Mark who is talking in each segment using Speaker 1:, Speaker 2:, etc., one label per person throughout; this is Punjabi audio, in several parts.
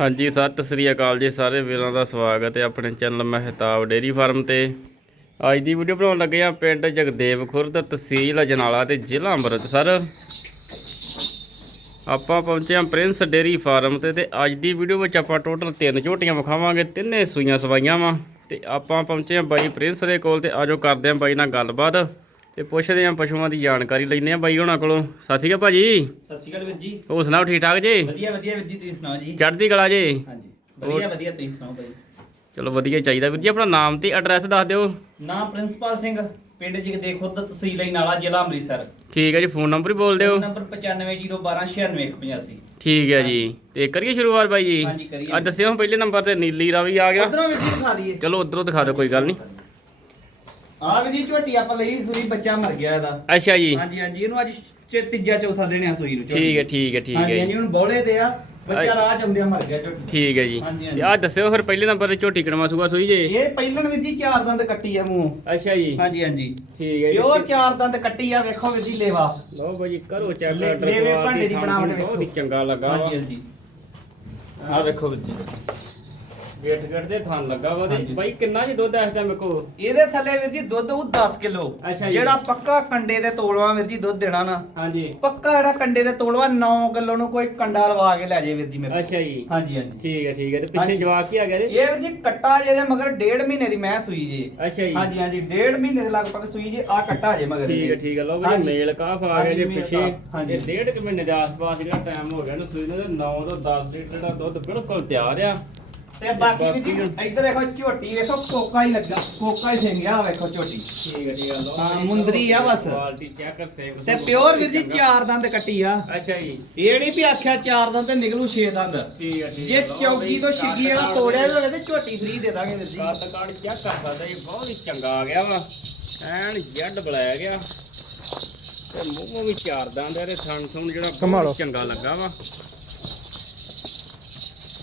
Speaker 1: ਹਾਂਜੀ, ਸਤਿ ਸ੍ਰੀ ਅਕਾਲ ਜੀ ਸਾਰੇ ਵੀਰਾਂ ਦਾ ਸਵਾਗਤ ਹੈ ਆਪਣੇ ਚੈਨਲ ਮਹਿਤਾਬ ਡੇਰੀ ਫਾਰਮ ਤੇ। ਅੱਜ ਦੀ ਵੀਡੀਓ ਬਣਾਉਣ ਲੱਗੇ ਆ ਪਿੰਡ ਜਗਦੇਵ ਖੁਰਦ ਤਹਿਸੀਲ ਅਜਨਾਲਾ ਤੇ ਜ਼ਿਲ੍ਹਾ ਅੰਮ੍ਰਿਤਸਰ। ਆਪਾਂ ਪਹੁੰਚੇ ਆ ਪ੍ਰਿੰਸ ਡੇਰੀ ਫਾਰਮ ਤੇ ਤੇ ਅੱਜ ਦੀ ਵੀਡੀਓ ਵਿੱਚ ਆਪਾਂ ਟੋਟਲ ਤਿੰਨ ਝੋਟੀਆਂ ਵਿਖਾਵਾਂਗੇ, ਤਿੰਨੇ ਸੂਈਆਂ ਸਵਾਈਆਂ ਵਾ। ਤੇ ਆਪਾਂ ਪਹੁੰਚੇ ਆ ਬਾਈ ਪ੍ਰਿੰਸ ਦੇ ਕੋਲ ਤੇ ਆਜੋ ਕਰਦੇ ਆ ਬਾਈ ਨਾਲ ਗੱਲਬਾਤ। ਤੇ ਪੁੱਛਦੇ ਆ ਪਸ਼ੂਆਂ ਦੀ ਜਾਣਕਾਰੀ ਲੈਂਦੇ ਆ ਬਾਈ ਉਹਨਾਂ ਕੋਲੋਂ। ਸਤਿ ਸ਼੍ਰੀ ਅਕਾਲ ਭਾਜੀ।
Speaker 2: ਸਤਿ ਸ਼੍ਰੀ ਅਕਾਲ ਵੀਰ ਜੀ।
Speaker 1: ਹੋਰ ਸੁਣਾਓ ਠੀਕ ਠਾਕ ਜੀ?
Speaker 2: ਵਧੀਆ ਵਧੀਆ ਵੀਰ ਜੀ ਤੁਸੀਂ ਸੁਣਾਓ ਜੀ?
Speaker 1: ਚੜ੍ਹਦੀ ਕਲਾ ਜੀ?
Speaker 2: ਹਾਂਜੀ ਵਧੀਆ ਵਧੀਆ ਤੁਸੀਂ ਸੁਣਾਓ ਭਾਈ?
Speaker 1: ਚਲੋ ਵਧੀਆ ਹੀ ਚਾਹੀਦਾ ਵੀਰ ਜੀ ਆਪਣਾ ਨਾਮ ਤੇ ਐਡਰੈਸ ਦੱਸ ਦਿਓ।
Speaker 2: ਨਾਮ ਪ੍ਰਿੰਸਪਾਲ ਸਿੰਘ ਪਿੰਡ ਜਗਦੇ ਖੁਰਦ ਤਹਿਸੀਲ ਨਾਲਾ ਜ਼ਿਲ੍ਹਾ ਅੰਮ੍ਰਿਤਸਰ।
Speaker 1: ਠੀਕ ਹੈ ਜੀ ਫੋਨ ਨੰਬਰ ਵੀ ਬੋਲ ਦਿਓ।
Speaker 2: ਨੰਬਰ 9501296185
Speaker 1: ਠੀਕ ਹੈ ਜੀ। ਤੇ ਕਰੀਏ ਸ਼ੁਰੂਆਤ ਬਾਈ ਜੀ?
Speaker 2: ਹਾਂਜੀ, ਕਰੀਏ।
Speaker 1: ਆ ਦੱਸਿਓ ਪਹਿਲੇ ਨੰਬਰ ਤੇ ਨੀਲੀ ਰਾਵੀ ਆ ਗਿਆ।
Speaker 2: ਉਧਰੋਂ ਜੀ ਦਿਖਾ ਦਈਏ।
Speaker 1: ਚਲੋ ਉਧਰੋਂ ਦਿਖਾ ਦਿਓ ਕੋਈ ਗੱਲ ਨਹੀਂ।
Speaker 2: ਆ ਵੀਰ ਜੀ ਝੋਟੀ ਆਪਾਂ ਲਈ ਸੂਈ ਬੱਚਾ ਮਰ ਗਿਆ ਇਹਦਾ।
Speaker 1: ਅੱਛਾ ਜੀ।
Speaker 2: ਹਾਂਜੀ ਹਾਂਜੀ ਇਹਨੂੰ ਅੱਜ ਚੇ ਤੀਜਾ ਚੌਥਾ ਦਿਨ ਆ ਸੂਈ ਨੂੰ ਝੋਟੀ
Speaker 1: ਠੀਕ ਹੈ ਠੀਕ ਹੈ ਠੀਕ
Speaker 2: ਹਾਂਜੀ
Speaker 1: ਹੈ
Speaker 2: ਹਾਂਜੀ
Speaker 1: ਜੀ।
Speaker 2: ਹੁਣ ਬੌਲੇ ਤੇ ਆ ਬੱਚਾ ਰਾਹ ਚ ਆਉਂਦਿਆਂ ਮਰ ਗਿਆ ਝੋਟੀ
Speaker 1: ਠੀਕ ਹੈ ਜੀ।
Speaker 2: ਹਾਂਜੀ, ਹਾਂਜੀ।
Speaker 1: ਤੇ ਆ ਦੱਸਿਓ ਫਿਰ ਪਹਿਲੇ ਨੰਬਰ ਤੇ ਝੋਟੀ ਕਣਵਾ ਸੂਆ ਸੂਈ ਜੇ।
Speaker 2: ਇਹ ਪਹਿਲਣ ਵੀਰ ਜੀ ਚਾਰ ਦੰਦ ਕੱਟੀ ਆ ਮੂੰਹ।
Speaker 1: ਅੱਛਾ ਜੀ।
Speaker 2: ਹਾਂਜੀ ਹਾਂਜੀ।
Speaker 1: ਠੀਕ ਹੈ ਜੀ।
Speaker 2: ਪਿਓਰ ਚਾਰ ਦੰਦ ਕੱਟੀ ਆ ਵੇਖੋ ਵੀਰ ਜੀ ਲੇਵਾ।
Speaker 1: ਲਓ ਬਾਈ ਜੀ ਕਰੋ ਚੈੱਕ
Speaker 2: ਲੈ- ਲੈਵੇ ਭਾਂਡੇ ਦੀ ਬਣਾਵਟ
Speaker 1: ਬਹੁਤ ਹੀ
Speaker 2: ਵੇਖੋ।
Speaker 1: ਚੰਗਾ ਲੱਗਾ ਵਾ।
Speaker 2: ਹਾਂਜੀ ਹਾਂਜੀ। ਆ ਵੇਖੋ ਵੀਰ ਜੀ।
Speaker 1: ਗੇਟ ਗੇਟ ਦੇ ਲੱਗਾ ਵਾ ਤੇ। ਬਾਈ ਕਿੰਨਾ ਜੀ ਦੁੱਧ ਇਸ ਟਾਈਮ ਕੋ
Speaker 2: ਇਹਦੇ ਥੱਲੇ ਵੀਰ ਜੀ ਦੁੱਧ ਉਹ 10 ਕਿਲੋ।
Speaker 1: ਅੱਛਾ ਜੀ।
Speaker 2: ਜਿਹੜਾ ਪੱਕਾ ਕੰਡੇ ਦੇ ਤੋਲਵਾ ਵੀਰ ਜੀ ਦੁੱਧ ਦੇਣਾ ਨਾ।
Speaker 1: ਹਾਂਜੀ।
Speaker 2: ਪੱਕਾ ਜਿਹੜਾ ਕੰਡੇ ਦੇ ਤੋਲਵਾ 9 ਕਿਲੋ ਨੂੰ ਕੋਈ ਕੰਡਾ ਲਵਾ ਕੇ ਲੈ ਜਾਏ ਵੀਰ ਜੀ ਮੇਰੇ
Speaker 1: ਅੱਛਾ ਜੀ।
Speaker 2: ਹਾਂਜੀ ਹਾਂਜੀ।
Speaker 1: ਠੀਕ ਹੈ ਠੀਕ ਹੈ। ਤੇ ਪਿੱਛੇ
Speaker 2: ਹਾਂਜੀ।
Speaker 1: ਜਵਾਕ ਕੀ ਆ ਗਿਆ ਜੀ
Speaker 2: ਇਹ ਵੀਰ ਜੀ ਕੱਟਾ ਜਿਹਦੇ ਮਗਰ ਡੇਢ ਮਹੀਨੇ ਦੀ ਮੈਂ ਸੂਈ ਜੀ।
Speaker 1: ਅੱਛਾ ਜੀ।
Speaker 2: ਹਾਂਜੀ ਹਾਂਜੀ। ਡੇਢ ਮਹੀਨੇ ਦੇ ਲਗਭਗ ਸੂਈ ਜੀ ਆ ਕੱਟਾ ਜੇ ਮਗਰ
Speaker 1: ਠੀਕ ਹੈ
Speaker 2: ਇਹਦੇ।
Speaker 1: ਠੀਕ ਹੈ। ਲਓ
Speaker 2: ਹਾਂਜੀ।
Speaker 1: ਮੇਲ ਕਾਫ ਆ ਗਿਆ ਜੀ
Speaker 2: ਮੇਲ
Speaker 1: ਪਿੱਛੇ।
Speaker 2: ਕਾਫ, ਹਾਂਜੀ।
Speaker 1: ਤੇ ਡੇਢ ਕੁ ਮਹੀਨੇ ਦੇ ਆਸ-ਪਾਸ ਜਿਹੜਾ ਟਾਈਮ ਹੋ ਗਿਆ ਨਾ ਸੂਈ ਨੂੰ 9 ਤੋਂ 10 ਲੀਟਰ ਦਾ ਦੁੱਧ ਬਿਲਕੁਲ ਤਿਆਰ ਆ।
Speaker 2: ਤੇ ਬਾਕੀ ਵੀਰ ਜੀ ਇੱਧਰ ਦੇਖੋ ਝੋਟੀ ਵੇਖੋ ਕੋਕਾ ਹੀ ਲੱਗਾ ਕੋਕਾ ਹੀ ਸਿੰਗਿਆ ਵੇਖੋ ਝੋਟੀ।
Speaker 1: ਠੀਕ ਹੈ ਠੀਕ ਹੈ
Speaker 2: ਹਾਂ, ਮੁੰਦਰੀ ਆ ਬਸ।
Speaker 1: ਕੁਆਲਿਟੀ ਚੈੱਕ ਕਰ ਸੇਵ
Speaker 2: ਤੇ ਪਿਓਰ ਵੀਰ ਜੀ ਚਾਰ ਦੰਦ ਕੱਟੀ ਆ।
Speaker 1: ਅੱਛਾ ਜੀ।
Speaker 2: ਇਹ ਨਹੀਂ ਵੀ ਆਖਿਆ ਚਾਰ ਦੰਦ ਤੇ ਨਿਕਲੂ ਛੇ ਦੰਦ।
Speaker 1: ਠੀਕ ਹੈ ਠੀਕ
Speaker 2: ਜੇ ਚੌਕੀ ਤੋਂ ਛਿੱਗੀ ਵਾਲਾ ਤੋੜਿਆ ਵੀ ਹੋਵੇ ਤੇ ਝੋਟੀ ਫ੍ਰੀ ਦੇ ਦਾਂਗੇ ਵੀਰ ਜੀ।
Speaker 1: ਕੱਦ ਕਾਰਡ ਚੈੱਕ ਕਰ ਸਕਦਾ ਜੀ ਬਹੁਤ ਹੀ ਚੰਗਾ ਆ ਗਿਆ ਵਾ। ਐਨ ਜੱਡ ਬਲਾਇਆ ਗਿਆ ਤੇ ਮੂੰਹੋਂ ਵੀ ਚਾਰ ਦੰਦ ਇਹਦੇ ਥਣ ਥਣ ਜਿਹੜਾ ਚੰਗਾ ਲੱਗਾ ਵਾ।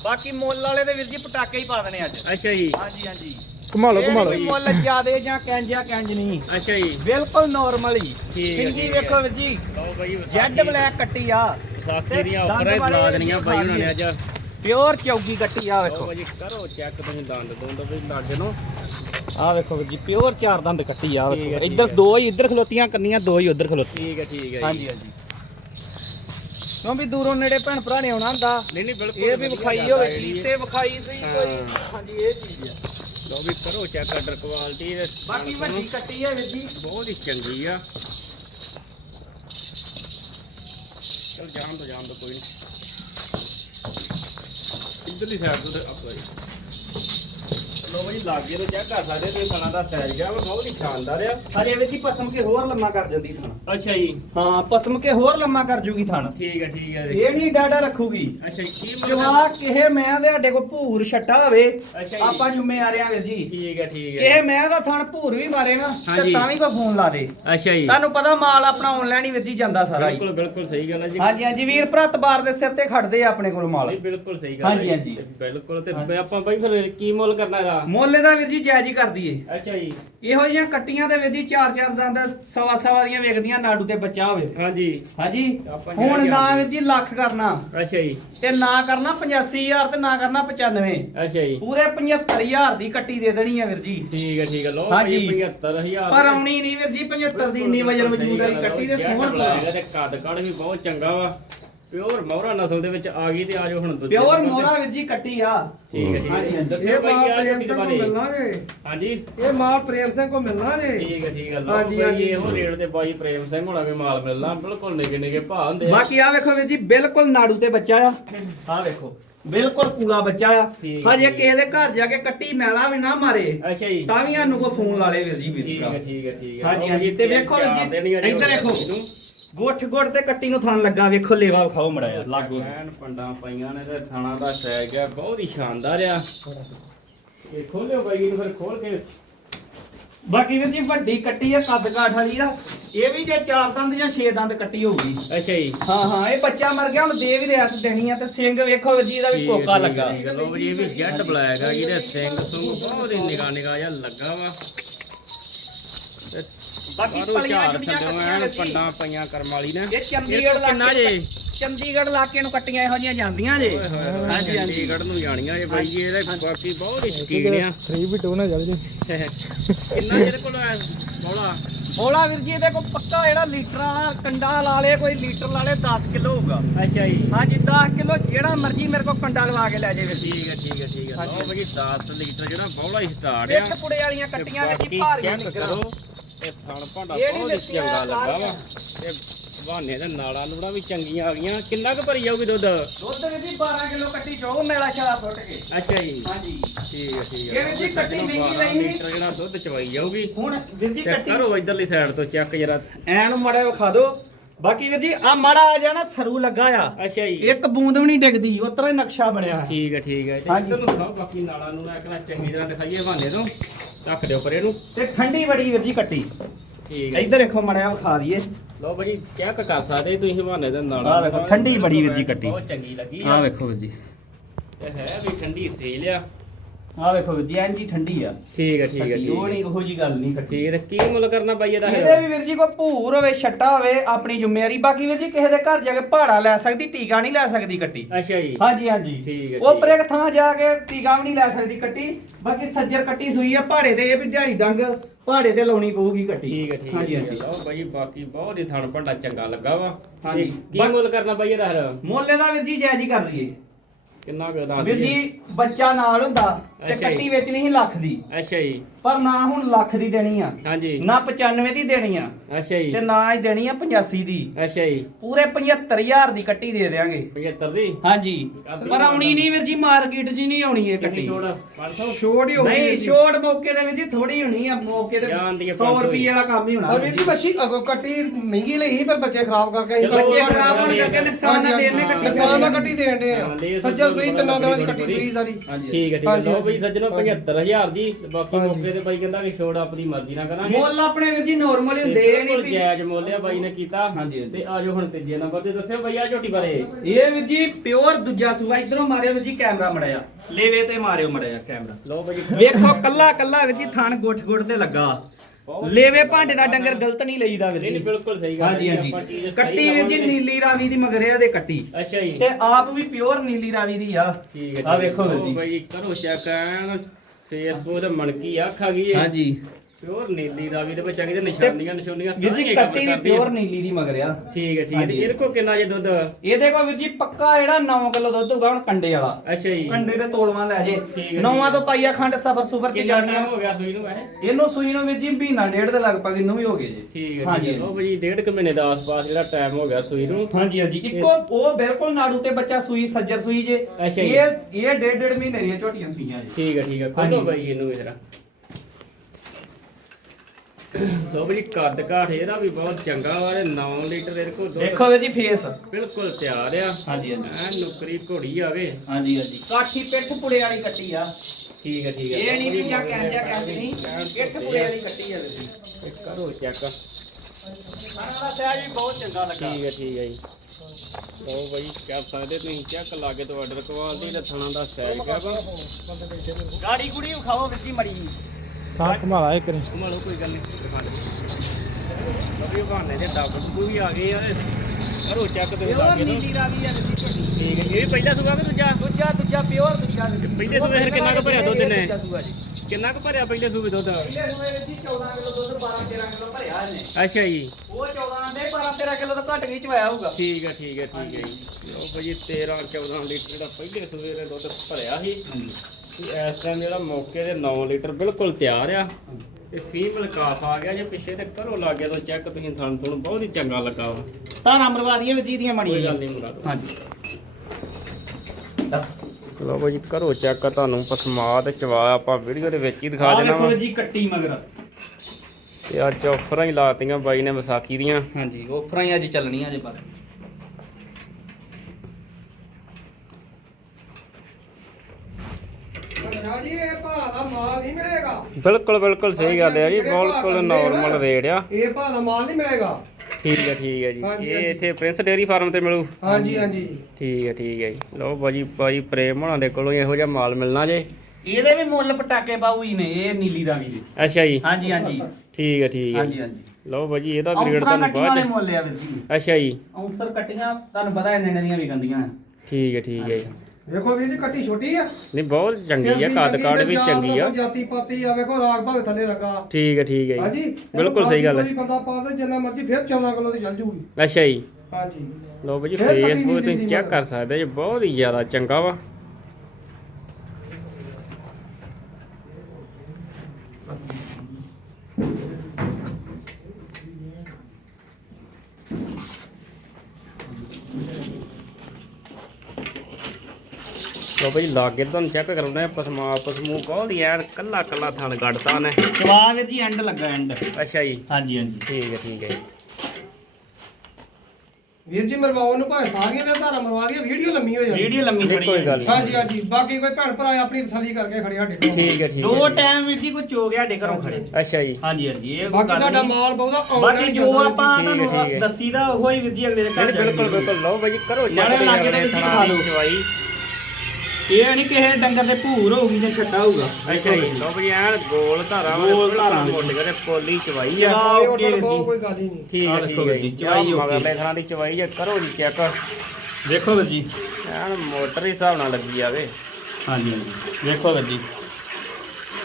Speaker 2: ਬਾਕੀ ਮੁੱਲ ਵਾਲੇ ਦੇ ਵੀਰ ਜੀ ਪਟਾਕੇ ਹੀ ਪਾ ਦੇਣੇ ਅੱਜ।
Speaker 1: ਅੱਛਾ ਜੀ।
Speaker 2: ਹਾਂਜੀ ਹਾਂਜੀ।
Speaker 1: ਘੁਮਾਲੋ
Speaker 2: ਇਹ ਨੀ ਵੀ ਮੁੱਲ ਜ਼ਿਆਦੇ ਜਾਂ ਕੰਜਾ ਕੰਜ ਨਹੀਂ।
Speaker 1: ਅੱਛਾ ਜੀ।
Speaker 2: ਬਿਲਕੁਲ ਨਾਰਮਲ ਹੀ
Speaker 1: ਠੀਕ ਹੈ,
Speaker 2: ਸਿੰਗੀ
Speaker 1: ਠੀਕ ਹੈ।
Speaker 2: ਵੇਖੋ ਵੀਰ ਜੀ।
Speaker 1: ਲਓ ਬਈ
Speaker 2: ਜੈਡ ਬਲੈਕ ਕੱਟੀ ਆ।
Speaker 1: ਸਾਥੀ ਦੀਆਂ ਆਫਰਾਂ ਲਾ ਦੇਣੀਆਂ ਬਾਈ ਉਹਨਾਂ ਨੇ ਅੱਜ।
Speaker 2: ਪਿਓਰ ਚੌਗੀ ਕੱਟੀ ਆ
Speaker 1: ਲਓ
Speaker 2: ਵੇਖੋ।
Speaker 1: ਬਾਈ ਕਰੋ ਚੈੱਕ ਤੁਸੀਂ ਦੰਦ ਦੋਂਦ ਵੀ ਲੱਗ ਨੂੰ
Speaker 2: ਆ ਵੇਖੋ ਵੀਰ ਜੀ ਪਿਓਰ ਚਾਰ ਦੰਦ ਕੱਟੀ ਆ
Speaker 1: ਠੀਕ ਹੈ,
Speaker 2: ਵੇਖੋ
Speaker 1: ਠੀਕ
Speaker 2: ਇੱਧਰ
Speaker 1: ਹੈ।
Speaker 2: ਦੋ ਹੀ ਇੱਧਰ ਖਲੋਤੀਆਂ ਕੰਨੀਆਂ ਦੋ ਹੀ ਉੱਧਰ ਖਲੋਤੀ
Speaker 1: ਠੀਕ ਹੈ ਠੀਕ ਹੈ ਜੀ।
Speaker 2: ਹਾਂਜੀ ਹਾਂਜੀ। ਕਿਉਂ ਵੀ ਦੂਰੋਂ ਨੇੜੇ ਭੈਣ ਭਰਾ ਨੇ ਆਉਣਾ ਹੁੰਦਾ?
Speaker 1: ਨਹੀਂ ਨਹੀਂ ਬਿਲਕੁਲ
Speaker 2: ਇਹ ਵੀ ਵਿਖਾਈ ਹੋਵੇ ਚੀਜ਼ ਤੇ ਵਿਖਾਈ ਸਹੀ ਕੋਈ।
Speaker 1: ਹਾਂ।
Speaker 2: ਹਾਂਜੀ ਇਹ ਚੀਜ਼ ਆ।
Speaker 1: ਲਓ ਵੀ ਕਰੋ ਚੈੱਕ ਆਰਡਰ ਕੁਆਲਿਟੀ ਦੇ
Speaker 2: ਬਾਕੀ ਵੱਡੀ ਕੱਟੀ ਆ ਵੀਰ ਜੀ।
Speaker 1: ਬਹੁਤ ਹੀ ਚੰਗੀ ਆ। ਚਲ ਜਾਣ ਦੋ ਜਾਣ ਦੋ ਕੋਈ ਨਹੀਂ ਇਧਰਲੀ ਸਾਈਡ ਤੋਂ ਤੇ ਲੋ ਬਈ ਲਾਗੇ ਨੂੰ ਚੈੱਕ ਕਰ ਸਕਦੇ ਤੇ ਫਲਾਂ ਦਾ ਸਾਈਜ਼ ਆ ਉਹ ਬਹੁਤ ਹੀ ਸ਼ਾਨਦਾਰ ਆ।
Speaker 2: ਹਜੇ ਵੀਰ ਜੀ ਪਸਮ ਕੇ ਹੋਰ ਲੰਮਾ ਕਰ ਜਾਂਦੀ ਥਣ।
Speaker 1: ਅੱਛਾ ਜੀ।
Speaker 2: ਹਾਂ ਪਸਮ ਕੇ ਹੋਰ ਲੰਮਾ ਕਰ ਜੂਗੀ ਥਣ।
Speaker 1: ਠੀਕ ਹੈ ਠੀਕ ਹੈ
Speaker 2: ਇਹ ਨਹੀਂ ਡਾਡਾ ਰੱਖੂਗੀ।
Speaker 1: ਅੱਛਾ ਜੀ, ਕੀ ਮਤਲਬ?
Speaker 2: ਜਵਾ ਕਿਹੇ ਮੈਂ ਦੇ ਸਾਡੇ ਕੋਲ ਭੂਰ ਛੱਟਾ ਹੋਵੇ
Speaker 1: ਅੱਛਾ ਜੀ।
Speaker 2: ਆਪਾਂ ਜ਼ਿੰਮੇਵਾਰ ਆ ਵੀਰ ਜੀ।
Speaker 1: ਠੀਕ ਹੈ ਠੀਕ
Speaker 2: ਕਿਹੇ
Speaker 1: ਹੈ
Speaker 2: ਮੈਂ ਦਾ ਥਣ ਭੂਰ ਵੀ ਮਾਰੇਗਾ ਤੇ
Speaker 1: ਹਾਂਜੀ।
Speaker 2: ਤਾਂ ਵੀ ਕੋ ਫੋਨ ਲਾ ਦੇ।
Speaker 1: ਅੱਛਾ ਜੀ।
Speaker 2: ਤੁਹਾਨੂੰ ਪਤਾ ਮਾਲ ਆਪਣਾ ਆਨਲਾਈਨ ਹੀ ਵੀਰ ਜੀ ਜਾਂਦਾ ਸਾਰਾ ਹੀ
Speaker 1: ਬਿਲਕੁਲ ਬਿਲਕੁਲ ਸਹੀ ਗੱਲ ਹੈ ਜੀ।
Speaker 2: ਹਾਂਜੀ ਹਾਂਜੀ ਵੀਰ ਭਰਾ ਤਬਾਰ ਦੇ ਸਿਰ ਤੇ ਖੜਦੇ ਆ ਆਪਣੇ ਕੋਲ ਮਾਲ।
Speaker 1: ਬਿਲਕੁਲ ਸਹੀ ਗੱਲ ਹੈ
Speaker 2: ਹਾਂਜੀ। ਹਾਂਜੀ।
Speaker 1: ਬਿਲਕੁਲ ਤੇ ਆਪਾਂ ਬਾਈ ਫਿਰ ਕੀ ਮੁੱਲ ਕਰਨਾ ਇਹਦਾ
Speaker 2: ਮੁੱਲ ਦਾ ਵੀਰ ਜੀ ਜਾਇਜ਼ ਹੀ ਕਰ ਦਈਏ।
Speaker 1: ਅੱਛਾ ਜੀ।
Speaker 2: ਇਹੋ ਜਿਹੀਆਂ ਕੱਟੀਆਂ ਦੇ ਵੀਰ ਜੀ ਚਾਰ ਚਾਰ ਦੰਦ ਸਵਾ ਸਵਾ ਦੀਆਂ ਵੇਖਦੀਆਂ ਨਾੜੂ ਤੇ ਬੱਚਾ ਹੋਵੇ।
Speaker 1: ਹਾਂਜੀ।
Speaker 2: ਹਾਂਜੀ?
Speaker 1: ਆਪਾਂ
Speaker 2: ਹੁਣ ਨਾ
Speaker 1: ਕਰਦੇ।
Speaker 2: ਵੀਰ ਜੀ ਲੱਖ ਕਰਨਾ।
Speaker 1: ਅੱਛਾ ਜੀ।
Speaker 2: ਤੇ ਨਾ ਕਰਨਾ 85000 ਤੇ ਨਾ ਕਰਨਾ 95
Speaker 1: ਅੱਛਾ ਜੀ।
Speaker 2: ਪੂਰੇ 75000 ਦੀ ਕੱਟੀ ਦੇ ਦੇਣੀ ਆ ਵੀਰ ਜੀ।
Speaker 1: ਠੀਕ ਹੈ ਠੀਕ ਹੈ ਲਓ
Speaker 2: ਹਾਂਜੀ।
Speaker 1: 75000
Speaker 2: ਪਰ ਆਉਣੀ ਨਹੀਂ ਵੀਰ ਜੀ 75 ਦੀ ਇੰਨੀ ਵਜਨ ਵਜੂਦ ਵਾਲੀ ਕੱਟੀ ਦੇ ਸੋਹਣ
Speaker 1: ਤੇ ਕੱਦ ਕੱਦ ਵੀ ਬਹੁਤ ਚੰਗਾ ਵਾ। ਪਿਓਰ ਮੌਰਾ ਨਸਲ ਦੇ ਵਿੱਚ ਆ ਗਈ ਤੇ ਆਜੋ ਹੁਣ ਦੂਜੇ
Speaker 2: ਪਿਓਰ
Speaker 1: ਨੰਬਰ ਤੇ।
Speaker 2: ਵੀਰ ਜੀ ਕੱਟੀ ਆ
Speaker 1: ਠੀਕ ਹੈ ਠੀਕ
Speaker 2: ਹਾਂਜੀ,
Speaker 1: ਹੈ
Speaker 2: ਹਾਂਜੀ।
Speaker 1: ਆ
Speaker 3: ਪ੍ਰੇਮ ਸਿੰਘ ਮਿਲਣਾਗੇ ਇਹ ਮਾਲ ਪ੍ਰੇਮ ਸਿੰਘ ਕੋ ਮਿਲਣਾ ਜੇ
Speaker 1: ਠੀਕ ਹੈ ਠੀਕ ਹੈ ਲਓ
Speaker 3: ਹਾਂਜੀ,
Speaker 1: ਬਾਈ
Speaker 3: ਹਾਂਜੀ।
Speaker 1: ਇਹੋ ਰੇਟ ਤੇ ਬਾਈ ਪ੍ਰੇਮ ਸਿੰਘ ਹੋਣਾ ਵੀ ਮਾਲ ਮਿਲਣਾ ਬਿਲਕੁਲ ਨਿੱਕੇ ਨਿੱਕੇ ਭਾਅ ਹੁੰਦੇ ਆ
Speaker 2: ਬਾਕੀ ਆ ਵੇਖੋ ਵੀਰ ਜੀ ਬਿਲਕੁਲ ਨਾੜੂ ਤੇ ਬੱਚਾ ਆ ਆ ਵੇਖੋ ਬਿਲਕੁਲ ਕੂਲਾ ਬੱਚਾ ਆ
Speaker 1: ਠੀਕ,
Speaker 2: ਹਜੇ
Speaker 1: ਠੀਕ।
Speaker 2: ਕਿਸੇ ਦੇ ਘਰ ਜਾ ਕੇ ਕੱਟੀ ਮੈਲਾ ਵੀ ਨਾ ਮਾਰੇ
Speaker 1: ਅੱਛਾ ਜੀ
Speaker 2: ਤਾਂ ਵੀ ਸਾਨੂੰ ਕੋ ਫੋਨ ਲਾ ਲੇ ਵੀਰ ਜੀ ਵੀਰ
Speaker 1: ਠੀਕ
Speaker 2: ਭਰਾ।
Speaker 1: ਹੈ ਠੀਕ ਹੈ ਠੀਕ ਹੈ
Speaker 2: ਹਾਂਜੀ ਹਾਂਜੀ ਤੇ ਵੇਖੋ ਵੀਰ ਜੀ ਇੱਧਰ ਵੇਖੋ
Speaker 1: ਇਹਨੂੰ।
Speaker 2: ਗੋਠ ਗੋਠ ਤੇ ਕੱਟੀ ਨੂੰ ਥਣ ਲੱਗਾ ਵੇਖੋ ਲੇਵਾ ਵਿਖਾਓ ਮੜਾ ਯਾਰ ਲਾਗੋ।
Speaker 1: ਐਨ ਪੰਡਾਂ ਪਾਈਆਂ ਨੇ ਤੇ ਥਾਣਾ ਦਾ ਸਹਿ ਗਿਆ ਬਹੁਤ ਹੀ ਸ਼ਾਨਦਾਰ ਆ। ਇਹ ਖੋਲਿਓ ਬਾਈ ਨੂੰ ਫਿਰ ਖੋਲ ਕੇ।
Speaker 2: ਬਾਕੀ ਵੀਰ ਜੀ ਵੱਡੀ ਕੱਟੀ ਆ ਕੱਦ ਕਾਠ ਵਾਲੀ ਆ। ਇਹ ਵੀ ਜੇ ਚਾਰ ਦੰਦ ਜਾਂ ਛੇ ਦੰਦ ਕੱਟੀ ਹੋਊਗੀ।
Speaker 1: ਅੱਛਾ ਜੀ।
Speaker 2: ਹਾਂ ਹਾਂ ਇਹ ਬੱਚਾ ਮਰ ਗਿਆ ਹੁਣ ਦੇ ਵੀ ਰਿਆਸਤ ਦੇਣੀ ਆ ਤੇ ਸਿੰਘ ਵੇਖੋ ਜੀ ਇਹਦਾ ਵੀ ਕੋਕਾ ਲੱਗਾ।
Speaker 1: ਲਓ ਜੀ ਇਹ ਵੀ ਜੈਟ ਬਲੈਕ ਆ ਜਿਹਦੇ ਸਿੰਘ ਸੁੰਗ ਬਹੁਤ ਹੀ ਨਿਗਾ ਨਿਗਾ ਜਿਹਾ ਲੱਗਾ ਵਾ। ਤੇ
Speaker 2: ਬਾਕੀ ਪਲੀਆਂ ਜਿਹੜੀਆਂ ਕੱਟੀਆਂ ਜੀ।
Speaker 1: ਪੰਡਾਂ ਪਈਆਂ ਕਰਮ ਵਾਲੀ ਨੇ।
Speaker 2: ਇਹ ਚੰਡੀਗੜ੍ਹ
Speaker 1: ਇਹ ਕਿੰਨਾ
Speaker 2: ਇਲਾਕੇ
Speaker 1: ਜੇ?
Speaker 2: ਚੰਡੀਗੜ੍ਹ ਇਲਾਕੇ ਨੂੰ ਕੱਟੀਆਂ ਇਹੋ ਜੀਆਂ ਜਾਂਦੀਆਂ ਜੇ।
Speaker 1: ਹਾਂਜੀ ਹਾਂਜੀ। ਚੰਡੀਗੜ੍ਹ ਨੂੰ ਜਾਣੀਆਂ ਜੇ ਬਾਈ ਜੀ ਇਹਦੇ ਬਾਕੀ ਬਹੁਤ ਹੀ ਸ਼ਕੀਨ ਆ।
Speaker 3: 3 ਵੀ 2 ਨਾ ਚੱਲ ਜੀ।
Speaker 1: ਕਿੰਨਾ ਚਿਰ ਕੋਲ ਆਇਆ ਬੋਲਾ।
Speaker 2: ਬੋਲਾ ਵੀਰ ਜੀ ਇਹਦੇ ਕੋਲ ਪੱਕਾ ਜਿਹੜਾ ਲੀਟਰ ਵਾਲਾ ਕੰਡਾ ਲਾ ਲੇ ਕੋਈ ਲੀਟਰ ਲਾ ਲੇ 10 ਕਿਲੋ ਹੋਊਗਾ।
Speaker 1: ਅੱਛਾ ਜੀ।
Speaker 2: ਹਾਂਜੀ 10 ਕਿਲੋ ਜਿਹੜਾ ਮਰਜ਼ੀ ਮੇਰੇ ਕੋਲ ਕੰਡਾ ਲਵਾ ਕੇ ਲੈ ਜਾਵੇ। ਵੀਰ ਜੀ
Speaker 1: ਠੀਕ ਹੈ ਠੀਕ ਹੈ ਠੀਕ ਹੈ। ਲਓ ਬਾਈ 10 ਲੀਟਰ ਜਿਹੜਾ ਬੋਲਾ ਹੀ ਸਟਾਰਟ ਆ।
Speaker 2: ਇੱਕ ਪੁੜੇ ਵਾਲੀਆਂ ਕੱਟੀਆਂ ਜੀ
Speaker 1: ਬਾਕੀ
Speaker 2: ਭਾਰੀਆਂ ਨਿਕਲੋ
Speaker 1: ਕਰੋ। ਇਹ ਥਣ ਭਾਂਡਾ ਬਹੁਤ ਹੀ ਚੰਗਾ ਲੱਗਾ ਵਾ। ਤੇ ਬਹਾਨੇ ਦੇ ਨਾਲਾਂ ਨੂੜਾ ਵੀ ਚੰਗੀਆਂ ਆ ਗਈਆਂ। ਕਿੰਨਾ ਕੁ ਭਰੀ ਜਾਊਗੀ ਦੁੱਧ?
Speaker 2: ਦੁੱਧ ਜੀ 12 ਕਿਲੋ ਕੱਟੀ ਚੋ ਮੇਲਾ ਛਾਲਾ ਕੇ।
Speaker 1: ਅੱਛਾ ਜੀ।
Speaker 2: ਹਾਂਜੀ।
Speaker 1: ਠੀਕ ਹੈ ਠੀਕ ਹੈ
Speaker 2: ਇਹ ਵੀ ਜੀ ਕੱਟੀ
Speaker 1: ਸੱਜਣੋਂ
Speaker 2: ਮਹਿੰਗੀ
Speaker 1: 12
Speaker 2: ਲਈ ਨੀ।
Speaker 1: ਲੀਟਰ ਜਿਹੜਾ ਦੁੱਧ ਚਵਾਈ ਜਾਊਗੀ।
Speaker 2: ਹੁਣ ਵੀਰ ਜੀ
Speaker 1: ਤੇ
Speaker 2: ਕੱਟੀ
Speaker 1: ਕਰੋ ਇਧਰਲੀ ਸਾਈਡ ਤੋਂ ਚੈੱਕ ਜਰਾ।
Speaker 2: ਐਨ ਮੜਾ ਵਿਖਾ ਦਿਓ। ਬਾਕੀ ਵੀਰ ਜੀ ਆ ਮਾੜਾ ਆ ਜਾਣਾ ਸਰੂ ਲੱਗਾ ਆ।
Speaker 1: ਅੱਛਾ ਜੀ।
Speaker 2: ਇੱਕ ਬੂੰਦ ਵੀ ਨਹੀਂ ਡਿੱਗਦੀ ਉਤਰਾ ਨਕਸ਼ਾ ਬਣਿਆ। ਹੈ
Speaker 1: ਠੀਕ ਹੈ ਠੀਕ ਹੈ
Speaker 2: ਹਾਂਜੀ।
Speaker 1: ਇੱਧਰ ਨੂੰ ਦਿਖਾਓ ਬਾਕੀ ਨਾਲਾਂ ਨੂੰ ਇੱਕ ਨਾ ਚੰਗੀ ਤਰ੍ਹਾਂ ਦਿਖਾਈਏ ਬਹਾਨੇ ਤੋਂ ਰੱਖ ਦਿਓ ਪਰੇ ਨੂੰ।
Speaker 2: ਤੇ ਠੰਡੀ ਬੜੀ ਵੀਰ ਜੀ ਕੱਟੀ।
Speaker 1: ਠੀਕ ਹੈ
Speaker 2: ਇੱਧਰ ਦੇਖੋ ਮੜਿਆ ਵਿਖਾ ਦਈਏ।
Speaker 1: ਲਓ ਭਾਜੀ ਚੈੱਕ ਕਰ ਸਕਦੇ ਤੁਸੀਂ ਬਹਾਨੇ ਦੇ ਨਾਲਾਂ
Speaker 2: ਆਹ ਵੇਖੋ। ਠੰਡੀ ਬੜੀ ਵੀਰ ਜੀ ਕੱਟੀ।
Speaker 1: ਬਹੁਤ ਚੰਗੀ ਲੱਗੀ
Speaker 2: ਆਹ ਵੇਖੋ ਵੀਰ ਜੀ।
Speaker 1: ਤੇ ਹੈ ਵੀ ਠੰਡੀ ਸੀਲ ਆ।
Speaker 2: ਆਹ ਵੇਖੋ ਵੀਰ ਜੀ ਠੰਡੀ ਆ।
Speaker 1: ਠੀਕ ਹੈ ਠੀਕ ਹੈ
Speaker 2: ਕੱਟੀ, ਉਹ ਨਹੀਂ ਉਹੋ ਜੀ ਗੱਲ ਨਹੀਂ ਕੱਟੀ
Speaker 1: ਠੀਕ ਹੈ ਕੀ ਮੁੱਲ ਕਰਨਾ ਬਾਈ ਇਹਦਾ
Speaker 2: ਇਹਦੇ ਵੀ ਵੀਰ ਜੀ ਕੋਈ ਭੂਰ ਹੋਵੇ ਛੱਟਾ ਹੋਵੇ ਆਪਣੀ ਜ਼ਿੰਮੇਵਾਰੀ। ਬਾਕੀ ਵੀਰ ਜੀ ਕਿਸੇ ਦੇ ਘਰ ਜਾ ਕੇ ਪਹਾੜਾ ਲੈ ਸਕਦੀ ਟੀਕਾ ਨਹੀਂ ਲੈ ਸਕਦੀ ਕੱਟੀ।
Speaker 1: ਅੱਛਾ ਜੀ।
Speaker 2: ਹਾਂਜੀ ਹਾਂਜੀ।
Speaker 1: ਠੀਕ ਹੈ,
Speaker 2: ਉਹ
Speaker 1: ਠੀਕ
Speaker 2: ਪਰੇ ਥਾਂ ਜਾ ਕੇ ਟੀਕਾ ਵੀ ਨਹੀਂ ਲੈ ਸਕਦੀ ਕੱਟੀ। ਬਾਕੀ ਸੱਜਰ ਕੱਟੀ ਸੂਈ ਆ ਪਹਾੜੇ ਤੇ ਇਹ ਵੀ ਦਿਹਾੜੀ ਡੰਗ ਪਹਾੜੇ ਤੇ ਲਾਉਣੀ ਪਊਗੀ ਕੱਟੀ।
Speaker 1: ਠੀਕ ਹੈ ਠੀਕ ਹੈ
Speaker 2: ਹਾਂਜੀ
Speaker 1: ਠੀਕ।
Speaker 2: ਹਾਂਜੀ।
Speaker 1: ਲਓ ਬਾਈ ਬਾਕੀ ਬਹੁਤ ਹੀ ਥਣ ਭੰਡਾ ਚੰਗਾ ਲੱਗਾ ਵਾ।
Speaker 2: ਹਾਂਜੀ।
Speaker 1: ਕੀ ਮੁੱਲ ਕਰਨਾ ਬਾਈ ਇਹਦਾ
Speaker 2: ਮੁੱਲ ਦਾ ਵੀਰ ਜੀ ਜਾਇਜ਼ ਹੀ ਕਰ ਦਈਏ
Speaker 1: ਕਿੰਨਾ ਕੁ ਦੱਸ
Speaker 2: ਵੀਰ? ਜੀ ਬੱਚਾ ਨਾਲ ਹੁੰਦਾ। ਤੇ
Speaker 1: ਅੱਛਾ ਜੀ।
Speaker 2: ਕੱਟੀ ਵੇਚਣੀ ਸੀ ਲੱਖ ਦੀ
Speaker 1: ਅੱਛਾ ਜੀ।
Speaker 2: ਪਰ ਨਾ ਹੁਣ ਲੱਖ ਦੀ ਦੇਣੀ ਆ
Speaker 1: ਹਾਂਜੀ।
Speaker 2: ਨਾ 95 ਦੀ ਦੇਣੀ ਆ
Speaker 1: ਅੱਛਾ ਜੀ।
Speaker 2: ਤੇ ਨਾ ਹੀ ਦੇਣੀ ਆ 85 ਦੀ।
Speaker 1: ਅੱਛਾ ਜੀ।
Speaker 2: ਪੂਰੇ 75000 ਦੀ ਕੱਟੀ ਦੇ ਦੇਾਂਗੇ
Speaker 1: 75 ਦੀ?
Speaker 2: ਹਾਂਜੀ। ਪਰ ਆਉਣੀ ਨਹੀਂ ਵੀਰ ਜੀ ਮਾਰਕੀਟ 'ਚ ਨਹੀਂ ਆਉਣੀ ਇਹ ਕੱਟੀ।
Speaker 1: ਛੋੜ 500
Speaker 3: ਛੋਟ ਹੀ ਹੋ ਗਈ
Speaker 2: ਨਹੀਂ ਛੋਟ ਮੌਕੇ ਦੇ ਵਿੱਚ ਥੋੜੀ ਹੋਣੀ ਆ। ਮੌਕੇ ਤੇ
Speaker 1: ਜਾਣ ਦੀ
Speaker 2: 100 ਰੁਪਏ ਵਾਲਾ ਕੰਮ ਹੀ ਹੋਣਾ
Speaker 3: ਔਰ ਵੀਰ ਜੀ। ਬੱਚੀ ਅਗੋ ਕੱਟੀ ਮਹਿੰਗੀ ਲਈ ਸੀ ਪਰ ਬੱਚੇ ਖਰਾਬ ਕਰਕੇ ਅਸੀਂ
Speaker 2: ਬੱਚੇ
Speaker 3: ਕੱਟੀ
Speaker 2: ਖਰਾਬ ਹੋਣ ਕਰਕੇ ਨੁਕਸਾਨ ਨਾ ਦੇਣ ਨੇ ਕੱਟੀ
Speaker 3: ਨੁਕਸਾਨ ਨਾਲ ਕੱਟੀ ਦੇਣ ਦੇ
Speaker 1: ਹਾਂ, ਲੈ
Speaker 3: ਸੱਜਰ ਸੂਈ
Speaker 1: ਸੱਜਰ
Speaker 3: ਤਿੰਨਾਂ ਦਿਨਾਂ ਦੀ ਕੱਟੀ ਸੂਈ ਸਾਰੀ।
Speaker 2: ਹਾਂਜੀ।
Speaker 1: ਠੀਕ ਹੈ ਠੀਕ ਹੈ। ਲਓ ਬਈ। ਸੱਜਣੋ
Speaker 3: ਹਾਂਜੀ।
Speaker 1: 75000 ਦੀ ਬਾਕੀ। ਮੌਕੇ ਤੇ ਬਾਈ ਕਹਿੰਦਾ ਕਿ ਛੋੜ ਆਪਣੀ ਮਰਜ਼ੀ ਨਾਲ ਕਰਾਂਗੇ
Speaker 2: ਮੁੱਲ ਆਪਣੇ ਵੀਰ ਜੀ ਨਾਰਮਲ ਹੀ ਹੁੰਦੇ ਨਹੀਂ
Speaker 1: ਜਾਇਜ਼ ਮੁੱਲ ਆ ਬਾਈ ਨੇ ਕੀਤਾ
Speaker 2: ਹਾਂਜੀ, ਹਾਂਜੀ।
Speaker 1: ਤੇ ਆਜੋ ਹੁਣ ਤੀਜੇ ਨੰਬਰ ਤੇ ਦੱਸਿਓ ਬਈ ਆ ਝੋਟੀ ਬਾਰੇ
Speaker 2: ਇਹ ਵੀਰ ਜੀ ਪਿਓਰ ਦੂਜਾ ਸੂਆ ਇਧਰੋਂ ਮਾਰਿਓ ਵੀਰ ਜੀ ਕੈਮਰਾ ਮੜਿਆ ਲੇਵੇ ਤੇ ਮਾਰਿਓ ਮੜਿਆ ਕੈਮਰਾ
Speaker 1: ਲਓ ਬਈ
Speaker 2: ਵੇਖੋ ਕੱਲਾ ਕੱਲਾ ਵੀਰ ਜੀ ਥਣ ਗੁੱਠ ਗੁੱਠ ਤੇ ਲੱਗਾ ਲੇਵੇ ਭਾਂਡੇ ਦਾ ਡੰਗਰ ਗਲਤ ਨਹੀਂ ਲਈਦਾ ਵੀਰ ਜੀ।
Speaker 1: ਨਹੀਂ, ਬਿਲਕੁਲ ਸਹੀ ਗੱਲ
Speaker 2: ਹਾਂਜੀ
Speaker 1: ਹੈ
Speaker 2: ਹਾਂਜੀ। ਕੱਟੀ ਵੀਰ ਜੀ। ਨੀਲੀ ਰਾਵੀ ਦੀ ਮਗਰਿਆ ਦੇ ਕੱਟੀ।
Speaker 1: ਅੱਛਾ ਜੀ।
Speaker 2: ਤੇ ਆਪ ਵੀ ਪਿਓਰ ਨੀਲੀ ਰਾਵੀ ਦੀ ਆ।
Speaker 1: ਠੀਕ ਹੈ
Speaker 2: ਆ ਵੇਖੋ ਵੀਰ ਜੀ।
Speaker 1: ਬਈ ਕਰੋ ਚੈੱਕ ਫੇਸਬੁੱਕ ਤੇ ਮਣਕੀ ਅੱਖ ਆ ਗਈ ਹੈ
Speaker 2: ਹਾਂਜੀ।
Speaker 1: ਪਿਓਰ ਨੀਲੀ ਦੇ ਵਿੱਚ ਚੰਗੀ ਤੇ ਨਿਸ਼ਾਨੀਆਂ ਨਿਸ਼ਾਨੀਆਂ
Speaker 2: ਵੀਰ ਜੀ ਕੱਟੀ ਵੀ
Speaker 1: ਆ।
Speaker 2: ਪਿਓਰ ਨੀਲੀ ਦੀ ਮਗਰਿਆ
Speaker 1: ਠੀਕ ਹੈ ਠੀਕ ਹੈ। ਤੇ। ਇਹਦੇ ਕੋ ਕਿੰਨਾ ਜੇ ਦੁੱਧ?
Speaker 2: ਇਹਦੇ ਕੋਲ ਵੀਰ ਜੀ ਪੱਕਾ ਜਿਹੜਾ 9 ਕਿਲੋ ਦੁੱਧ ਹੋਗਾ ਹੁਣ ਕੰਡੇ ਵਾਲਾ।
Speaker 1: ਅੱਛਾ ਜੀ।
Speaker 2: ਕੰਡੇ ਤੇ ਤੋੜਵਾ ਲੈ ਜੇ। ਨੌਵਾਂ ਤੋਂ ਪਾਈਆ ਖੰਡ ਸਫਰ ਸੁਫਰ ਚ ਜਾਣੀਆਂ।
Speaker 1: ਹੋ ਗਿਆ ਸੂਈ ਨੂੰ ਵੈਸੇ?
Speaker 2: ਇਹਨੂੰ ਸੂਈ ਨੂੰ ਵੀਰ ਜੀ ਮਹੀਨਾ ਡੇਢ ਦੇ ਲਗਭਗ ਇਹਨੂੰ ਵੀ ਹੋ ਗਏ ਜੀ।
Speaker 1: ਠੀਕ ਹੈ ਠੀਕ ਹੈ। ਲਓ ਬਈ ਡੇਢ ਕੁ ਮਹੀਨੇ ਦਾ ਆਸ-ਪਾਸ ਜਿਹੜਾ ਟਾਈਮ ਹੋ ਗਿਆ ਸੂਈ ਨੂੰ।
Speaker 2: ਹਾਂਜੀ ਹਾਂਜੀ। ਇੱਕੋ ਉਹ ਬਿਲਕੁਲ ਨਾੜੂ ਤੇ ਬੱਚਾ ਸੂਈ ਸੱਜਰ ਸੂਈ ਜੇ।
Speaker 1: ਜੀ।
Speaker 2: ਇਹ ਇਹ ਡੇਢ ਡੇਢ ਮਹੀਨੇ ਦੀਆਂ ਝੋਟੀਆਂ ਸੂਈਆਂ ਜੀ।
Speaker 1: ਠੀਕ ਹੈ ਠੀਕ ਹੈ। ਖੋਲੋ ਬਈ ਇਹਨੂੰ ਇਸਰਾ ਲਓ ਬਈ ਕੱਦ ਕਾਠ ਇਹਦਾ ਵੀ ਬਹੁਤ ਚੰਗਾ ਵਾ ਤੇ 9 ਲੀਟਰ ਇਹਦੇ ਕੋਲ ਦੁੱਧ।
Speaker 2: ਦੇਖੋ ਵੀਰ ਜੀ ਫੇਸ।
Speaker 1: ਬਿਲਕੁਲ ਤਿਆਰ ਆ।
Speaker 2: ਹਾਂਜੀ ਹਾਂਜੀ।
Speaker 1: ਐ ਨੁਕਰੀ ਘੋੜੀ ਆਵੇ।
Speaker 2: ਹਾਂਜੀ ਹਾਂਜੀ। ਕਾਠੀ ਪਿੱਠ ਪੁੜੇ ਵਾਲੀ ਕੱਟੀ ਆ।
Speaker 1: ਠੀਕ ਹੈ ਠੀਕ ਹੈ
Speaker 2: ਇਹ ਨਹੀਂ ਵੀ ਜਾਂ ਕਹਿੰਦਿਆ ਕਹਿੰਦੇ ਨਹੀਂ ਪਿੱਠ ਪੁੜੇ ਵਾਲੀ ਕੱਟੀ ਆ ਜੀ।
Speaker 1: ਇਹ ਕਰੋ ਚੈੱਕ।
Speaker 2: ਖਾਣਾ ਦਾ ਵੀ ਬਹੁਤ ਚੰਗਾ ਲੱਗਾ।
Speaker 1: ਠੀਕ ਹੈ ਠੀਕ ਹੈ ਜੀ। ਲਓ ਬਈ ਕਹਿ ਸਕਦੇ ਤੁਸੀਂ ਚੈੱਕ ਲਾ ਕੇ ਤੋਂ ਆਰਡਰ ਕੁਆਲਿਟੀ ਤੇ ਥਣਾ ਦਾ ਸਾਈਜ਼ ਕਿਆ ਵਾ
Speaker 2: ਗਾੜੀ ਗੁੜੀ ਵਿਖਾਓ ਜੀ ਮੜੀ ਜੀ।
Speaker 3: ਤਾਂ ਕਮਾਲਾ ਇੱਕ ਨੇ
Speaker 1: ਘੁਮਾ ਕੋਈ ਗੱਲ ਨਹੀਂ ਦਿਖਾ ਦੇ ਲਓ ਬਹਾਨੇ ਦੇ ਡੱਬ ਵੀ ਆ ਗਏ ਆ। ਤੇ ਕਰੋ ਚੈੱਕ ਤੇ। ਲਾ ਕੇ
Speaker 2: ਝੋਟੀ
Speaker 1: ਠੀਕ ਹੈ। ਇਹ ਵੀ ਪਹਿਲਾ ਸੁਗਾ ਕਿ ਦੂਜਾ?
Speaker 2: ਦੂਜਾ ਦੂਜਾ ਪਿਓਰ ਦੂਜਾ।
Speaker 1: ਪਹਿਲੇ ਸੂਬੇ ਫਿਰ ਕਿੰਨਾ ਕੁ ਭਰਿਆ ਦੁੱਧ ਨੇ? ਕਿੰਨਾ ਕੁ ਭਰਿਆ ਪਹਿਲੇ ਸੂਬੇ ਦੁੱਧ?
Speaker 2: ਪਹਿਲੇ ਸੂਬੇ ਵਿੱਚ ਜੀ 14 ਕਿਲੋ ਦੁੱਧ 12 13 ਕਿਲੋ ਭਰਿਆ ਇਹਨੇ।
Speaker 1: ਅੱਛਾ ਜੀ।
Speaker 2: ਉਹ 14 ਦੇ 12 13 ਕਿਲੋ ਤੋਂ ਘੱਟ ਨਹੀਂ ਚਵਾਇਆ ਹੋਊਗਾ।
Speaker 1: ਠੀਕ ਹੈ ਠੀਕ ਹੈ ਠੀਕ ਹੈ ਜੀ। ਲਓ ਭਾਜੀ 13 14 ਲੀਟਰ ਜਿਹੜਾ ਪਹਿਲੇ ਸੂਬੇ ਨੇ ਦੁੱਧ ਭਰਿਆ ਸੀ। ਤੇ ਇਸ ਟਾਈਮ ਜਿਹੜਾ ਮੌਕੇ ਦੇ 9 ਲੀਟਰ ਬਿਲਕੁਲ ਤਿਆਰ ਆ ਤੇ ਫੀਮੇਲ ਕਾਫ ਆ ਗਿਆ ਜੇ ਪਿੱਛੇ ਤੇ ਕਰੋ ਲੱਗ ਗਿਆ ਤਾਂ ਚੈੱਕ ਤੁਸੀਂ ਸਾਨੂੰ ਤੁਹਾਨੂੰ ਬਹੁਤ ਹੀ ਚੰਗਾ ਲੱਗਾ ਵਾ।
Speaker 2: ਤਾਰਾਂ ਮਰਵਾਦੀਆਂ ਵਿੱਚ ਦੀਆਂ
Speaker 1: ਕੋਈ
Speaker 2: ਮੜੀਆਂ
Speaker 1: ਗੱਲ ਨਹੀਂ ਮੁੰਡਾ
Speaker 2: ਹਾਂਜੀ।
Speaker 1: ਲਓ ਭਾਜੀ ਕਰੋ ਚੈੱਕ ਤੁਹਾਨੂੰ ਪਸਮਾ ਤੇ ਚਵਾ ਆਪਾਂ ਵੀਡੀਓ ਦੇ ਵਿੱਚ ਹੀ ਦਿਖਾ ਦੇਣਾ ਵਾ।
Speaker 2: ਜੀ ਕੱਟੀ ਮਗਰ।
Speaker 1: ਤੇ ਅੱਜ ਆਫਰਾਂ ਹੀ ਲਾਤੀਆਂ ਬਾਈ ਨੇ ਵਿਸਾਖੀ ਦੀਆਂ।
Speaker 2: ਹਾਂਜੀ ਆਫਰਾਂ ਹੀ ਅੱਜ ਚੱਲਣੀਆਂ ਜੇ ਬਸ।
Speaker 3: ਅੱਛਾ ਜੀ ਇਹ ਭਾਅ ਦਾ ਮਾਲ ਨਹੀਂ ਮਿਲੇਗਾ।
Speaker 1: ਬਿਲਕੁਲ ਬਿਲਕੁਲ ਸਹੀ ਗੱਲ ਹੈ ਜੀ ਬਿਲਕੁਲ ਨਾਰਮਲ ਰੇਟ ਆ।
Speaker 3: ਇਹ ਭਾਅ ਦਾ ਮਾਲ ਨਹੀਂ ਮਿਲੇਗਾ।
Speaker 1: ਠੀਕ ਹੈ ਠੀਕ ਹੈ ਜੀ। ਇਹ। ਇੱਥੇ ਪ੍ਰਿੰਸ ਡੇਅਰੀ ਫਾਰਮ ਤੇ ਮਿਲੂ।
Speaker 3: ਹਾਂਜੀ ਹਾਂਜੀ।
Speaker 1: ਠੀਕ ਹੈ ਠੀਕ ਹੈ ਜੀ। ਲਓ ਬਾਜੀ ਬਾਈ ਪ੍ਰੇਮ ਹੋਣਾ ਦੇ ਕੋਲੋਂ ਇਹੋ ਜਿਹਾ ਮਾਲ ਮਿਲਣਾ ਜੇ।
Speaker 2: ਇਹਦੇ ਵੀ ਮੁੱਲ ਪਟਾਕੇ ਪਾਉ ਹੀ ਨੇ ਇਹ ਨੀਲੀ ਰਾਵੀ ਦੇ।
Speaker 1: ਅੱਛਾ ਜੀ।
Speaker 2: ਹਾਂਜੀ ਹਾਂਜੀ।
Speaker 1: ਠੀਕ ਹੈ ਠੀਕ ਹੈ।
Speaker 2: ਹਾਂਜੀ ਹਾਂਜੀ।
Speaker 1: ਲਓ ਬਾਈ ਇਹਦਾ ਵੀ ਰੇਟ
Speaker 2: ਔਂਸਰਾਂ
Speaker 1: ਤੁਹਾਨੂੰ ਬਾਅਦ
Speaker 2: ਮੁੱਲ ਆ ਵੀਰ ਜੀ।
Speaker 1: ਚ ਅੱਛਾ ਜੀ।
Speaker 2: ਔਂਸਰ ਕੱਟੀਆਂ ਤੁਹਾਨੂੰ ਪਤਾ ਇੰਨੇ ਇੰਨੇ ਦੀਆਂ ਵਿਕੰਦੀਆਂ ਆ
Speaker 1: ਠੀਕ ਹੈ ਠੀਕ ਹੈ ਜੀ।
Speaker 3: ਦੇਖੋ ਵੀਰ ਜੀ ਕੱਟੀ ਛੋਟੀ ਆ।
Speaker 1: ਨਹੀਂ ਬਹੁਤ ਚੰਗੀ ਆ ਕੱਦ ਕਾਠ ਵੀ ਚੰਗੀ ਆ।
Speaker 3: ਜਾਤੀ ਪਾਤੀ ਆ ਵੇਖੋ ਰਾਗ ਭਾਵੇਂ ਥੱਲੇ ਲੱਗਾ।
Speaker 1: ਠੀਕ ਹੈ ਠੀਕ ਹੈ
Speaker 3: ਹਾਂਜੀ
Speaker 1: ਜੀ ਬਿਲਕੁਲ ਸਹੀ ਗੱਲ ਹੈ
Speaker 3: ਬੰਦਾ ਪਾ ਦੇ ਜਿੰਨਾ ਮਰਜ਼ੀ ਫਿਰ 14 ਕਿਲੋ ਦੀ ਚੱਲ ਜੂਗੀ।
Speaker 1: ਅੱਛਾ ਜੀ।
Speaker 3: ਹਾਂਜੀ।
Speaker 1: ਲਓ ਬਾਈ ਫੇਸਬੁੱਕ ਤੇ ਚੈੱਕ। ਕਰ ਸਕਦੇ ਜੀ ਬਹੁਤ ਹੀ ਜ਼ਿਆਦਾ ਚੰਗਾ ਵਾ। ਲਓ ਬਾਈ ਲਾਗੇ ਤੁਹਾਨੂੰ ਚੈੱਕ ਕਰਾਉਂਦੇ ਆ ਪਸਮਾ ਪਸਮੂ ਬਹੁਤ ਹੀ ਐਨ ਕੱਲਾ ਕੱਲਾ ਥਣ ਕੱਢਤਾ ਨੇ।
Speaker 2: ਜਵਾ ਵੀਰ ਜੀ ਐਂਡ ਲੱਗਾ ਐਂਡ
Speaker 1: ਅੱਛਾ ਜੀ।
Speaker 2: ਹਾਂਜੀ ਹਾਂਜੀ।
Speaker 1: ਠੀਕ ਹੈ ਠੀਕ ਹੈ
Speaker 3: ਵੀਰ ਜੀ ਮਰਵਾਉਣ ਨੂੰ ਭਾਵੇਂ ਸਾਰੀਆਂ ਦੇ ਧਾਰਾ ਮਰਵਾ ਦੀਆਂ ਵੀਡੀਓ ਲੰਮੀ ਹੋ ਜਾਂਦੀ
Speaker 2: ਵੀਡੀਓ ਲੰਮੀ
Speaker 1: ਨਹੀਂ,
Speaker 2: ਖੜੀ
Speaker 1: ਕੋਈ ਗੱਲ ਨਹੀਂ।
Speaker 3: ਹਾਂਜੀ ਹਾਂਜੀ। ਬਾਕੀ ਕੋਈ ਭੈਣ ਭਰਾ ਆਪਣੀ ਤਸੱਲੀ ਕਰਕੇ ਖੜੇ ਸਾਡੇ ਕੋਲ।
Speaker 1: ਠੀਕ ਹੈ ਠੀਕ
Speaker 2: ਦੋ ਟਾਈਮ ਵੀਰ ਜੀ ਕੋਈ ਚੋ ਗਿਆ ਸਾਡੇ ਘਰੋਂ ਖੜੇ।
Speaker 1: ਅੱਛਾ ਜੀ।
Speaker 2: ਹਾਂਜੀ ਹਾਂਜੀ ਇਹ
Speaker 3: ਬਾਕੀ ਸਾਡਾ। ਮਾਲ ਬਹੁਤਾ
Speaker 2: ਬਾਕੀ
Speaker 3: ਆਨਲਾਈਨ
Speaker 2: ਜੋ ਆਪਾਂ ਤੁਹਾਨੂੰ। ਦੱਸੀਦਾ ਉਹ ਹੀ ਵੀਰ ਜੀ ਅਗਲੇ ਦੇ ਘਰ
Speaker 1: ਨਹੀਂ, ਬਿਲਕੁਲ ਬਿਲਕੁਲ। ਲਓ ਬਾਈ ਕਰੋ ਚੈੱਕ
Speaker 2: ਲਾਗੇ ਤੋਂ ਦਿਓ।
Speaker 1: ਚਵਾਈ
Speaker 2: ਇਹ ਨਹੀਂ ਕਿਸੇ ਡੰਗਰ ਦੇ ਭੂਰ ਹੋਊਗੀ ਜਾਂ ਛੱਟਾ ਹੋਊਗਾ।
Speaker 1: ਅੱਛਾ ਜੀ। ਲਓ ਬਾਈ ਐਨ ਗੋਲ ਧਾਰਾ ਵਾ
Speaker 2: ਗੋਲ ਧਾਰਾਂ।
Speaker 1: ਮੋਟੀ ਕਰੇ ਪੋਲੀ ਚਵਾਈ ਆ।
Speaker 2: ਓਕੇ ਜੀ?
Speaker 3: ਕੋਈ ਗੱਲ ਹੀ ਨਹੀਂ।
Speaker 1: ਠੀਕ ਹੈ ਠੀਕ ਹੈ
Speaker 2: ਜੀ, ਚਵਾਈ ਓਕੇ।
Speaker 1: ਮਗਰਲੇ ਥਣਾ ਦੀ ਚਵਾਈ ਆ ਕਰੋ ਜੀ ਚੈੱਕ।
Speaker 2: ਦੇਖੋ ਜੀ।
Speaker 1: ਐਨ ਮੋਟਰ ਹੀ ਹਿਸਾਬ ਨਾਲ ਲੱਗੀ ਜਾਵੇ।
Speaker 2: ਹਾਂਜੀ ਹਾਂਜੀ। ਦੇਖੋ ਜੀ।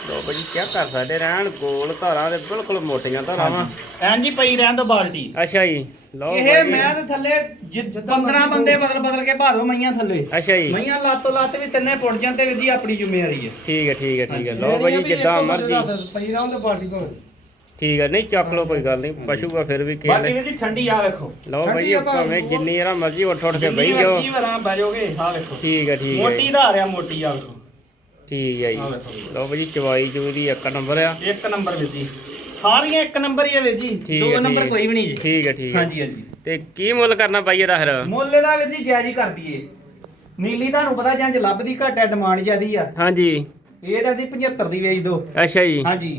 Speaker 1: ਲਓ ਬਾਈ ਜੀ ਚੈੱਕ ਕਰ ਸਕਦੇ ਰਹਿਣ ਗੋਲ ਧਾਰਾਂ ਦੇ ਬਿਲਕੁਲ ਮੋਟੀਆਂ ਧਾਰਾਂ ਵਾ।
Speaker 2: ਐਂ ਜੀ ਪਈ ਰਹਿਣ ਦੋ ਬਾਲਟੀ।
Speaker 1: ਅੱਛਾ ਜੀ। ਲਓ
Speaker 2: ਇਹ
Speaker 1: ਬਾਈ। ਜੀ।
Speaker 2: ਮੈਂ ਤੇ ਥੱਲੇ 15 ਬੰਦੇ ਬਦਲ ਬਦਲ ਕੇ ਭਾਦੋ ਮਈਆਂ ਥੱਲੇ।
Speaker 1: ਅੱਛਾ ਜੀ।
Speaker 2: ਮਈਆਂ ਲਾਤੋ ਲੱਤ ਵੀ ਤਿੰਨੇ ਪੁੱਟ ਜਾਂਦੇ ਵੀਰ ਜੀ ਆਪਣੀ ਜ਼ਿੰਮੇਵਾਰੀ ਹੈ।
Speaker 1: ਠੀਕ ਹੈ ਠੀਕ ਹੈ ਠੀਕ ਹੈ। ਲਓ ਬਾਈ ਜੀ ਜਿੱਦਾਂ ਮਰਜ਼ੀ।
Speaker 3: ਪਈ ਰਹਾਂ ਤੇ ਪਾਰਟੀ ਕੋਲ
Speaker 1: ਠੀਕ ਹੈ ਨਹੀਂ ਚੱਕ ਲਓ ਕੋਈ ਗੱਲ ਨਹੀਂ ਪਸ਼ੂਗਾ ਫਿਰ ਵੀ
Speaker 2: ਬਾਕੀ
Speaker 1: ਖੇਲ
Speaker 2: ਵੀਰ ਜੀ ਠੰਡੀ ਆ ਵੇਖੋ।
Speaker 1: ਲਓ ਬਾਈ
Speaker 3: ਠੰਡੀ
Speaker 1: ਜੀ
Speaker 3: ਆ ਭਾਵੇਂ
Speaker 1: ਜਿੰਨੀ ਜਰਾ ਮਰਜ਼ੀ ਉੱਠ ਉੱਠ ਕੇ ਬਈ ਜਾਓ।
Speaker 2: ਵਾਰਾਂ ਬੈਜੋਗੇ ਆ ਵੇਖੋ।
Speaker 1: ਠੀਕ ਹੈ ਠੀਕ ਹੈ।
Speaker 2: ਮੋਟੀ
Speaker 1: ਜੀ।
Speaker 2: ਧਾਰ ਆ ਮੋਟੀ ਆ ਵੇਖੋ।
Speaker 1: ਠੀਕ ਹੈ ਜੀ। ਲਓ ਬਾਈ ਜੀ ਚਵਾਈ ਚੂਰੀ ਇੱਕ ਨੰਬਰ ਆ।
Speaker 2: ਇੱਕ ਨੰਬਰ ਵੀਰ ਜੀ। ਸਾਰੀਆਂ ਇੱਕ ਨੰਬਰ ਹੀ ਆ ਵੀਰ ਜੀ।
Speaker 1: ਠੀਕ
Speaker 2: ਦੋ ਨੰਬਰ ਕੋਈ ਵੀ ਨਹੀਂ ਜੀ।
Speaker 1: ਠੀਕ ਹੈ ਠੀਕ ਹੈ
Speaker 2: ਹਾਂਜੀ ਹਾਂਜੀ।
Speaker 1: ਤੇ ਕੀ ਮੁੱਲ ਕਰਨਾ ਬਾਈ ਇਹਦਾ ਫਿਰ?
Speaker 2: ਮੁੱਲ ਦਾ ਵੀਰ ਜੀ ਜਾਇਜ਼ ਹੀ ਕਰ ਦਈਏ। ਨੀਲੀ ਤੁਹਾਨੂੰ ਪਤਾ ਜਾਂ ਲੱਭਦੀ ਘੱਟ ਹੈ ਡਿਮਾਂਡ ਜ਼ਿਆਦੀ ਆ।
Speaker 1: ਹਾਂਜੀ।
Speaker 2: ਇਹ ਤਾਂ ਦੀ 75 ਦੀ ਵੇਚ ਦੋ
Speaker 1: ਅੱਛਾ ਜੀ।
Speaker 2: ਹਾਂਜੀ।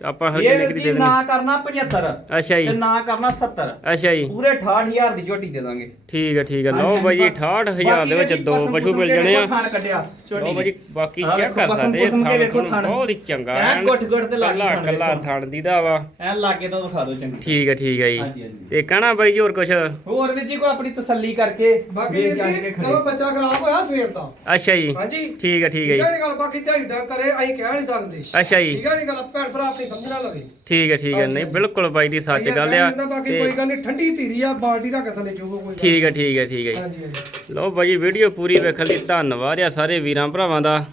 Speaker 1: ਆਪਾਂ ਹਰ
Speaker 2: ਇਹ
Speaker 1: ਕਿੰਨੇ
Speaker 2: ਵੀਰ
Speaker 1: ਦੀ
Speaker 2: ਜੀ
Speaker 1: ਦੇ ਦੇਣੀ
Speaker 2: ਨਾ ਕਰਨਾ 75
Speaker 1: ਅੱਛਾ
Speaker 2: ਤੇ
Speaker 1: ਜੀ
Speaker 2: ਨਾ ਕਰਨਾ 70
Speaker 1: ਅੱਛਾ ਜੀ।
Speaker 2: ਪੂਰੇ 68000 ਦੀ ਝੋਟੀ ਦੇ ਦਾਂਗੇ।
Speaker 1: ਠੀਕ ਹੈ ਠੀਕ ਹੈ ਲਓ ਬਾਈ ਜੀ 68000 ਦੇ ਵਿੱਚ ਦੋ ਪਸ਼ੂ ਮਿਲ ਜਾਣੇ ਆ।
Speaker 2: ਖਾਣ ਕੱਢਿਆ ਝੋਟੀ
Speaker 1: ਲਓ ਬਾਈ ਜੀ ਬਾਕੀ
Speaker 2: ਆਹ
Speaker 1: ਚੈੱਕ
Speaker 2: ਵੇਖੋ,
Speaker 1: ਕਰ ਸਕਦੇ
Speaker 2: ਪੁਸਮ ਕੇ
Speaker 1: ਥਣ
Speaker 2: ਵੇਖੋ
Speaker 1: ਥਣ
Speaker 2: ਥਣ।
Speaker 1: ਬਹੁਤ ਹੀ ਚੰਗਾ
Speaker 2: ਐਨ
Speaker 1: ਐਨ
Speaker 2: ਗੁੱਟ ਗੁੱਟ ਤੇ ਲਾ ਕੇ
Speaker 1: ਕੱਲਾ
Speaker 2: ਥਣ
Speaker 1: ਕੱਲਾ। ਥਣ ਦੀ ਦਾ ਵਾ।
Speaker 2: ਐ ਲਾਗੇ ਤੋਂ ਵਿਖਾ ਦਿਓ ਚੰਗੀ
Speaker 1: ਠੀਕ ਹੈ ਠੀਕ ਹੈ ਜੀ।
Speaker 2: ਹਾਂਜੀ
Speaker 1: ਤੇ ਕਹਣਾ ਬਾਈ ਜੀ ਹੋਰ ਕੁਛ?
Speaker 2: ਹੋਰ ਵੀ ਜੀ ਕੋਈ ਆਪਣੀ ਤਸੱਲੀ ਕਰਕੇ
Speaker 3: ਬਾਕੀ ਵੀਰ
Speaker 2: ਜਾਣ
Speaker 3: ਜੀ
Speaker 2: ਕੇ
Speaker 3: ਚਲੋ ਬੱਚਾ ਖਰਾਬ ਹੋਇਆ ਸਵੇਰ ਦਾ
Speaker 1: ਅੱਛਾ ਜੀ।
Speaker 3: ਹਾਂਜੀ।
Speaker 1: ਠੀਕ ਹੈ ਠੀਕ ਹੈ ਜੀ।
Speaker 3: ਨੀ ਗੱਲ ਬਾਕੀ ਝਾਈਡਾ ਕਰੇ ਅਸੀਂ ਕਹਿ ਨਹੀਂ ਸਕਦੇ।
Speaker 1: ਅੱਛਾ ਜੀ।
Speaker 3: ਠੀਕ ਹੈ ਨੀ ਗੱਲ ਭੈਣ ਭਰਾ ਆਪਣੀ ਸਮਝਣਾ ਲਵੇ
Speaker 1: ਠੀਕ ਹੈ ਠੀਕ ਹੈ। ਨਹੀਂ ਬਿਲਕੁਲ ਬਾਈ ਦੀ ਸੱਚ ਗੱਲ ਆ।
Speaker 3: ਨੀ ਦਿੰਦਾ, ਬਾਕੀ
Speaker 1: ਤੇ
Speaker 3: ਕੋਈ ਗੱਲ ਨਹੀਂ ਠੰਡੀ ਧੀਰੀ ਆ ਬਾਲਟੀ ਰੱਖ ਥੱਲੇ ਚੋਗੋ ਕੋਈ ਗੱਲ
Speaker 1: ਠੀਕ ਹੈ ਠੀਕ ਹੈ ਠੀਕ ਹੈ। ਲਓ ਬਾਈ ਵੀਡੀਓ ਪੂਰੀ ਵੇਖਣ ਲਈ ਧੰਨਵਾਦ ਆ ਸਾਰੇ ਵੀਰਾਂ ਭਰਾਵਾਂ ਦਾ।